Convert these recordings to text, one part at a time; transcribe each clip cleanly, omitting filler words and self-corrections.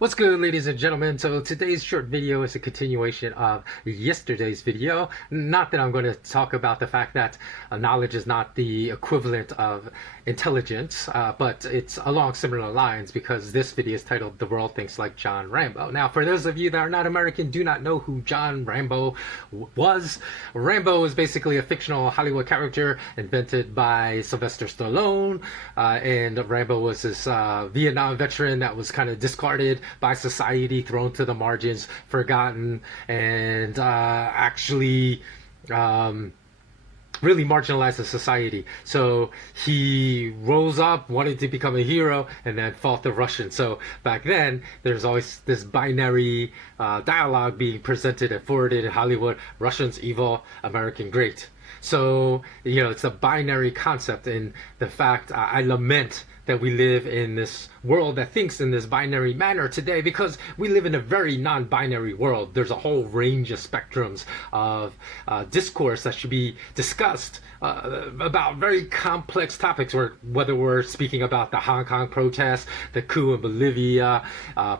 What's good, ladies and gentlemen? So today's short video is a continuation of yesterday's video. Not that I'm going to talk about the fact that knowledge is not the equivalent of intelligence, but it's along similar lines because this video is titled "The World Thinks Like John Rambo." Now, for those of you that are not American, do not know who John Rambo was. Rambo is basically a fictional Hollywood character invented by Sylvester Stallone, and Rambo was this Vietnam veteran that was kind of discarded by society, thrown to the margins, forgotten, and actually really marginalized the society. So he rose up, wanted to become a hero, and then fought the Russians. So back then, there's always this binary dialogue being presented and forwarded in Hollywood: Russians evil, American great. So, it's a binary concept, and the fact I lament that we live in this world that thinks in this binary manner today, because we live in a very non-binary world. There's a whole range of spectrums of discourse that should be discussed about very complex topics, or whether we're speaking about the Hong Kong protests, the coup in Bolivia,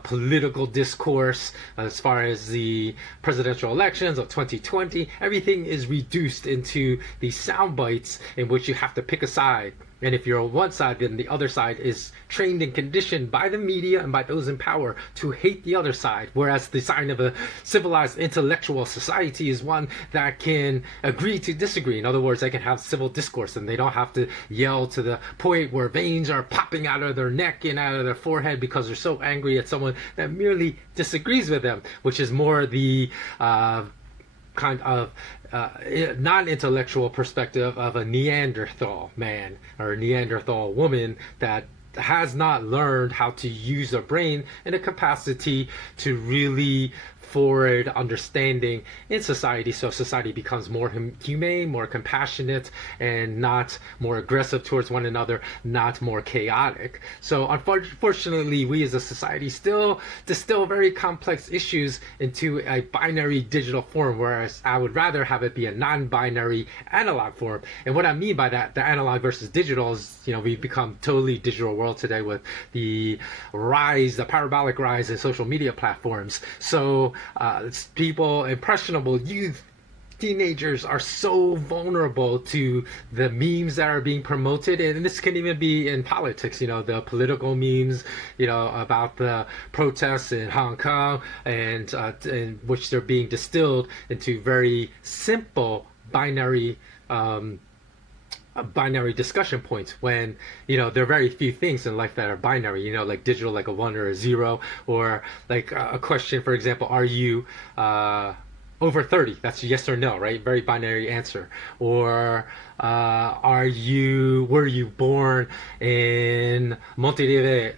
political discourse as far as the presidential elections of 2020. Everything is reduced into these sound bites in which you have to pick a side. And if you're on one side, then the other side is trained and conditioned by the media and by those in power to hate the other side. Whereas the sign of a civilized intellectual society is one that can agree to disagree. In other words, they can have civil discourse and they don't have to yell to the point where veins are popping out of their neck and out of their forehead because they're so angry at someone that merely disagrees with them, which is more the kind of non-intellectual perspective of a Neanderthal man or a Neanderthal woman that has not learned how to use their brain in a capacity to really forward understanding in society, so society becomes more humane, more compassionate, and not more aggressive towards one another, not more chaotic. So unfortunately, we as a society still distill very complex issues into a binary digital form, whereas I would rather have it be a non-binary analog form. And what I mean by that, the analog versus digital, is we've become totally digital world today with the parabolic rise in social media platforms. So people, impressionable youth, teenagers are so vulnerable to the memes that are being promoted, and this can even be in politics, the political memes, about the protests in Hong Kong, and in which they're being distilled into very simple binary discussion points, when there are very few things in life that are binary, like digital, like a 1 or a 0, or like a question, for example, are you over 30? That's yes or no, right? Very binary answer. Or were you born in Montevideo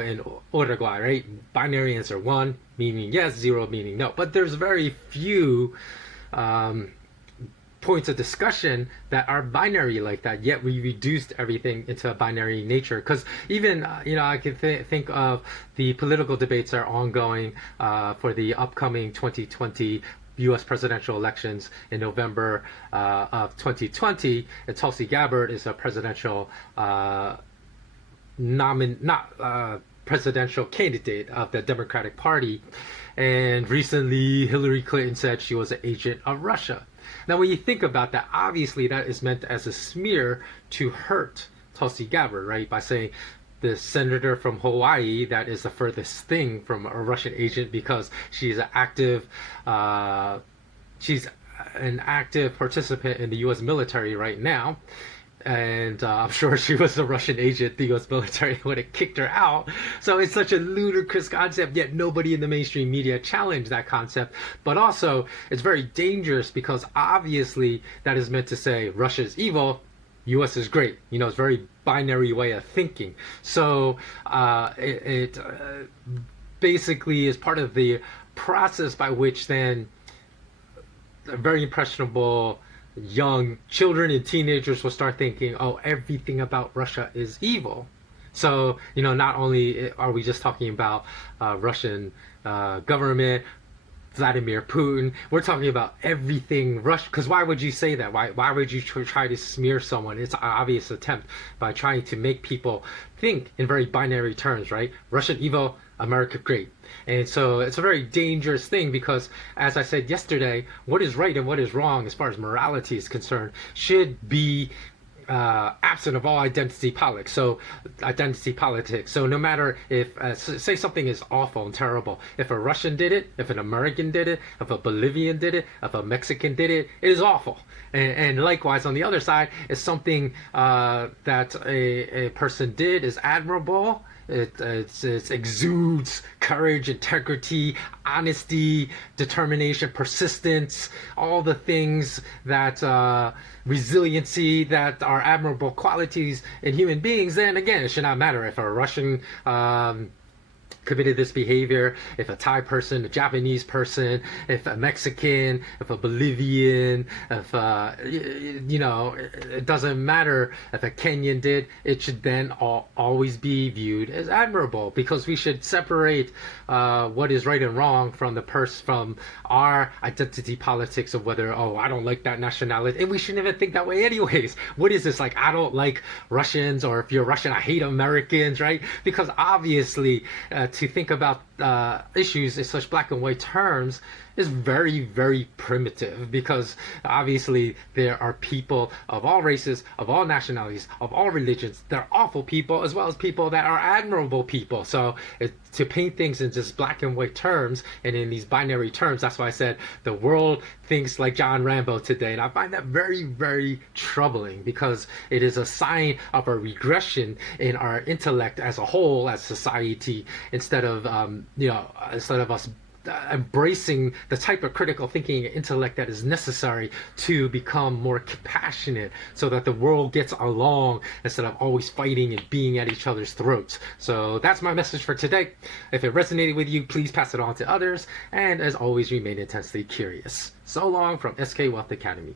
in Uruguay, right? Binary answer: 1 meaning yes, 0 meaning no. But there's very few points of discussion that are binary like that, yet we reduced everything into a binary nature. Because even I can think of the political debates that are ongoing for the upcoming 2020 U.S. presidential elections in November of 2020. And Tulsi Gabbard is a presidential presidential candidate of the Democratic Party, and recently Hillary Clinton said she was an agent of Russia. Now, when you think about that, obviously that is meant as a smear to hurt Tulsi Gabbard, right? By saying the senator from Hawaii, that is the furthest thing from a Russian agent, because she's an active participant in the U.S. military right now. And I'm sure she was a Russian agent. The U.S. military would have kicked her out. So it's such a ludicrous concept, yet nobody in the mainstream media challenged that concept. But also, it's very dangerous, because obviously that is meant to say Russia's evil, U.S. is great. It's a very binary way of thinking. So it basically is part of the process by which then a very impressionable young children and teenagers will start thinking, oh, everything about Russia is evil. So, not only are we just talking about Russian government, Vladimir Putin. We're talking about everything Russia. Because why would you say that? Why would you try to smear someone? It's an obvious attempt by trying to make people think in very binary terms, right? Russian evil, America great. And so it's a very dangerous thing because, as I said yesterday, what is right and what is wrong as far as morality is concerned should be absent of all identity politics. So no matter if, say something is awful and terrible, if a Russian did it, if an American did it, if a Bolivian did it, if a Mexican did it, it is awful. And likewise, on the other side, if something that a person did is admirable, it exudes courage, integrity, honesty, determination, persistence, all the things that resiliency that are admirable qualities in human beings, then again, it should not matter if a Russian committed this behavior, if a Thai person, a Japanese person, if a Mexican, if a Bolivian, if it doesn't matter if a Kenyan did, it should then always be viewed as admirable, because we should separate what is right and wrong from from our identity politics of whether, oh, I don't like that nationality, and we shouldn't even think that way anyways. What is this, like, I don't like Russians, or if you're Russian, I hate Americans, right? Because obviously to think about issues in such black and white terms is very, very primitive, because obviously there are people of all races, of all nationalities, of all religions. They're awful people as well as people that are admirable people. So to paint things in just black and white terms and in these binary terms, that's why I said the world thinks like John Rambo today. And I find that very, very troubling, because it is a sign of a regression in our intellect as a whole, as society, instead of us embracing the type of critical thinking and intellect that is necessary to become more compassionate, so that the world gets along instead of always fighting and being at each other's throats. So that's my message for today. If it resonated with you, please pass it on to others, and as always, remain intensely curious. So long from SK Wealth Academy.